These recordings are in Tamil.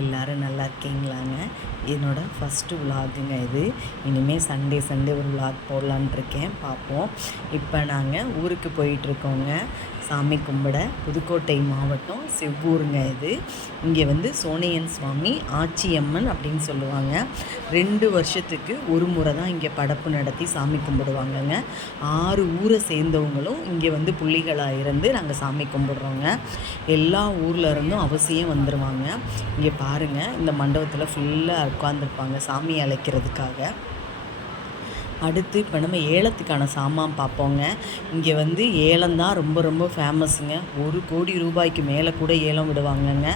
எல்லோரும் நல்லா இருக்கீங்களாங்க? என்னோடய ஃபஸ்ட்டு விலாகுங்க இது. இனிமேல் சண்டே ஒரு விலாக் போடலான்ட்ருக்கேன், பார்ப்போம். இப்போ நாங்கள் ஊருக்கு போயிட்டுருக்கோங்க சாமி கும்பிட. புதுக்கோட்டை மாவட்டம் செவ்வூருங்க இது. இங்கே வந்து சோனையன் சுவாமி ஆச்சியம்மன் அப்படின்னு சொல்லுவாங்க. 2 வருஷத்துக்கு ஒரு முறை தான் இங்கே படப்பு நடத்தி சாமி கும்பிடுவாங்கங்க. 6 ஊரை சேர்ந்தவங்களும் இங்கே வந்து புள்ளிகளாக இருந்து நாங்கள் சாமி கும்பிட்றோங்க. எல்லா ஊரில் இருந்தும் அவசியம் வந்துடுவாங்க. இங்கே பாருங்கள், இந்த மண்டபத்தில் ஃபுல்லாக உட்காந்துருப்பாங்க சாமி அழைக்கிறதுக்காக. அடுத்து இப்போ நம்ம ஏலத்துக்கான சாமான் பார்ப்போங்க. இங்கே வந்து ஏலம் தான் ரொம்ப ரொம்ப ஃபேமஸுங்க. 1 கோடி ரூபாய்க்கு மேலே கூட ஏலம் விடுவாங்கங்க.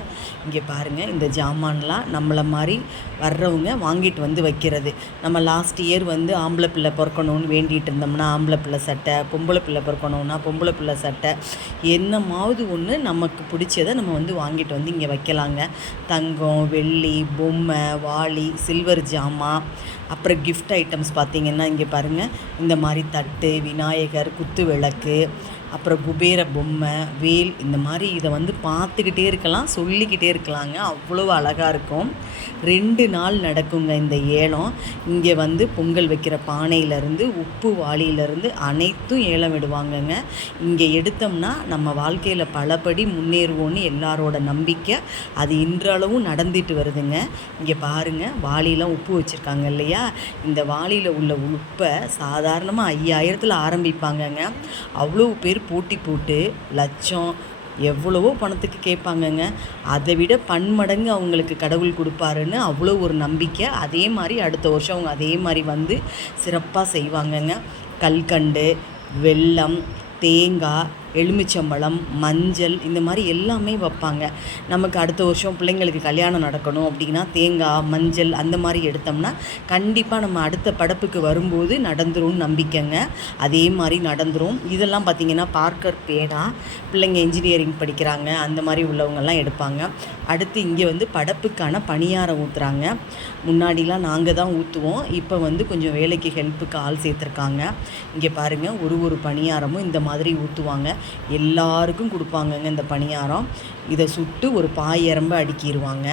இங்கே பாருங்கள், இந்த ஜாமான்லாம் நம்மளை மாதிரி வர்றவங்க வாங்கிட்டு வந்து வைக்கிறது. நம்ம லாஸ்ட் இயர் வந்து ஆம்பளை பிள்ளை பிறக்கணும்னு வேண்டிகிட்டு இருந்தோம்னா ஆம்பளை பிள்ளை சட்டை, பொம்பளை பிள்ளை பிறக்கணுன்னா பொம்பளை பிள்ளை சட்டை, என்னமாவது ஒன்று நமக்கு பிடிச்சதை நம்ம வந்து வாங்கிட்டு வந்து இங்கே வைக்கலாங்க. தங்கம், வெள்ளி, பொம்மை, வாளி, சில்வர் ஜாமான், அப்புறம் கிஃப்ட் ஐட்டம்ஸ் பார்த்திங்கன்னா இங்கே பாருங்கள், இந்த மாதிரி தட்டு, விநாயகர், குத்து விளக்கு, அப்புறம் குபேர பொம்மை, வேல், இந்த மாதிரி இதை வந்து பார்த்துக்கிட்டே இருக்கலாம், சொல்லிக்கிட்டே இருக்கலாங்க. அவ்வளோ அழகாக இருக்கும். 2 நாள் நடக்குங்க இந்த ஏலம். இங்கே வந்து பொங்கல் வைக்கிற பானையிலேருந்து உப்பு வாளியிலேருந்து அனைத்தும் ஏலம் விடுவாங்கங்க. இங்கே எடுத்தோம்னா நம்ம வாழ்க்கையில் பலபடி முன்னேறுவோன்னு எல்லாரோட நம்பிக்கை. அது இன்றளவும் நடந்துட்டு வருதுங்க. இங்கே பாருங்கள், வாளிலாம் உப்பு வச்சுருக்காங்க இல்லையா? இந்த வாளியில் உள்ள உப்பை சாதாரணமாக 5000ல் ஆரம்பிப்பாங்கங்க. அவ்வளோ பேர் போட்டி போட்டு லட்சம் எவ்வளவோ பணத்துக்கு கேட்பாங்கங்க. அதை விட பன்மடங்கு அவங்களுக்கு கடவுள் கொடுப்பாருன்னு அவ்வளோ ஒரு நம்பிக்கை. அதே மாதிரி அடுத்த வருஷம் அவங்க அதே மாதிரி வந்து சிறப்பாக செய்வாங்கங்க. கல்கண்டு, வெல்லம், தேங்காய், எலுமிச்சம்பழம், மஞ்சள், இந்த மாதிரி எல்லாமே வைப்பாங்க. நமக்கு அடுத்த வருஷம் பிள்ளைங்களுக்கு கல்யாணம் நடக்கணும் அப்படின்னா தேங்காய், மஞ்சள் அந்த மாதிரி எடுத்தோம்னா கண்டிப்பாக நம்ம அடுத்த படப்புக்கு வரும்போது நடந்துரும்னு நம்பிக்கைங்க. அதே மாதிரி நடந்துரும். இதெல்லாம் பார்த்திங்கன்னா பார்க்கர் பேனா, பிள்ளைங்க இன்ஜினியரிங் படிக்கிறாங்க அந்த மாதிரி உள்ளவங்கெல்லாம் எடுப்பாங்க. அடுத்து இங்கே வந்து படப்புக்கான பணியாரம் ஊற்றுறாங்க. முன்னாடிலாம் நாங்கள் தான் ஊற்றுவோம். இப்போ வந்து கொஞ்சம் வேலைக்கு ஹெல்ப்புக்கு ஆள் சேர்த்துருக்காங்க. இங்கே பாருங்கள், ஒரு பணியாரமும் இந்த மாதிரி ஊற்றுவாங்க. எல்லாருக்கும் கொடுப்பாங்கங்க இந்த பணியாரம். இதை சுட்டு ஒரு பாயரம்பு அடுக்கிடுவாங்க.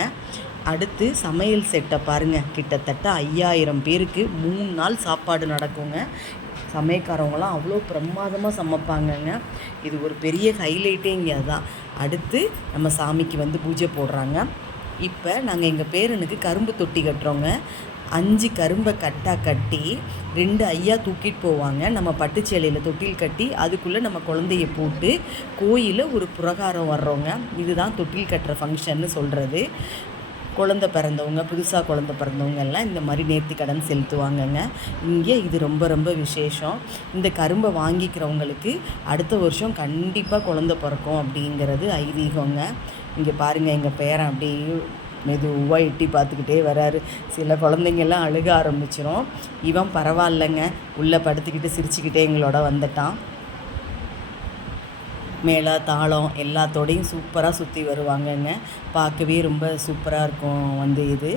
அடுத்து சமையல் செட்டை பாருங்கள், கிட்டத்தட்ட 5000 பேருக்கு 3 நாள் சாப்பாடு நடக்குங்க. சமையக்காரவங்களாம் அவ்வளோ பிரமாதமாக சமைப்பாங்கங்க. இது ஒரு பெரிய ஹைலைட்டே இங்கே அதுதான். அடுத்து நம்ம சாமிக்கு வந்து பூஜை போடுறாங்க. இப்போ நாங்கள் எங்கள் பேரனுக்கு கரும்பு தொட்டி கட்டுறோங்க. 5 கரும்பை கட்டி 2 ஐயா தூக்கிட்டு போவாங்க. நம்ம பட்டுச்சேலையில் தொட்டில் கட்டி அதுக்குள்ளே நம்ம குழந்தைய போட்டு கோயிலில் ஒரு புரகாரம் வர்றோங்க. இதுதான் தொட்டில் கட்டுற ஃபங்க்ஷன்னு சொல்கிறது. குழந்த பிறந்தவங்க, புதுசாக குழந்த பிறந்தவங்க எல்லாம் இந்த மாதிரி நேர்த்தி கடன் செலுத்துவாங்கங்க. இங்கே இது ரொம்ப ரொம்ப விசேஷம். இந்த கரும்பை வாங்கிக்கிறவங்களுக்கு அடுத்த வருஷம் கண்டிப்பாக குழந்த பிறக்கும் அப்படிங்கிறது ஐதீகங்க. இங்கே பாருங்கள், எங்கள் பேரன் அப்படியே மெதுவாக எட்டி பார்த்துக்கிட்டே வராரு. சில குழந்தைங்கள்லாம் அழுக ஆரம்பிச்சிடும். இவன் பரவாயில்லைங்க, உள்ளே படுத்துக்கிட்டு சிரிச்சுக்கிட்டே எங்களோட வந்துட்டான். மேள தாளம் எல்லாத்தோடையும் சூப்பராக சுற்றி வருவாங்கங்க. பார்க்கவே ரொம்ப சூப்பராக இருக்கும் வந்து இது.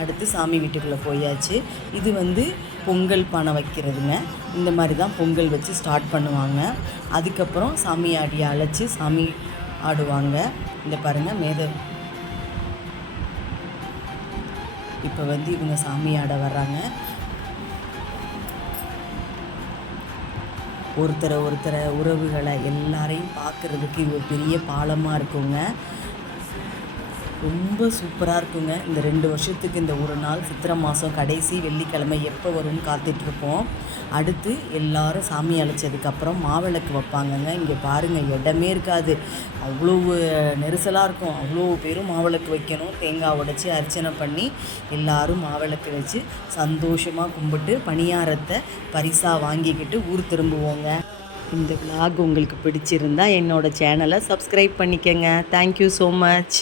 அடுத்து சாமி வீட்டுக்குள்ளே போயாச்சு. இது வந்து பொங்கல் பானை வைக்கிறதுங்க. இந்த மாதிரி தான் பொங்கல் வச்சு ஸ்டார்ட் பண்ணுவாங்க. அதுக்கப்புறம் சாமி ஆடியை அழைச்சி சாமி ஆடுவாங்க. இந்த பாருங்கள், இப்போ வந்து இவங்க சாமி ஆட வர்றாங்க. ஒருத்தரை உறவுகளை எல்லாரையும் பார்க்குறதுக்கு இது ஒரு பெரிய பாலமாக இருக்குங்க. ரொம்ப சூப்பராக இருக்குங்க. இந்த 2 வருஷத்துக்கு இந்த ஒரு நாள் சித்திரை மாதம் கடைசி வெள்ளிக்கிழமை எப்போ வரும்னு காத்துட்ருப்போம். அடுத்து எல்லோரும் சாமி அழைச்சதுக்கப்புறம் மாவிளக்கு வைப்பாங்கங்க. இங்கே பாருங்கள், இடமே இருக்காது, அவ்வளோ நெரிசலாக இருக்கும். அவ்வளோ பேரும் மாவிளக்கு வைக்கணும். தேங்காய் உடைச்சி அர்ச்சனை பண்ணி எல்லோரும் மாவிளக்கு வச்சு சந்தோஷமாக கும்பிட்டு பணியாரத்தை பரிசாக வாங்கிக்கிட்டு ஊர் திரும்புவோங்க. இந்த விலாக் உங்களுக்கு பிடிச்சிருந்தா என்னோடய சேனலை சப்ஸ்கிரைப் பண்ணிக்கங்க. Thank you so much.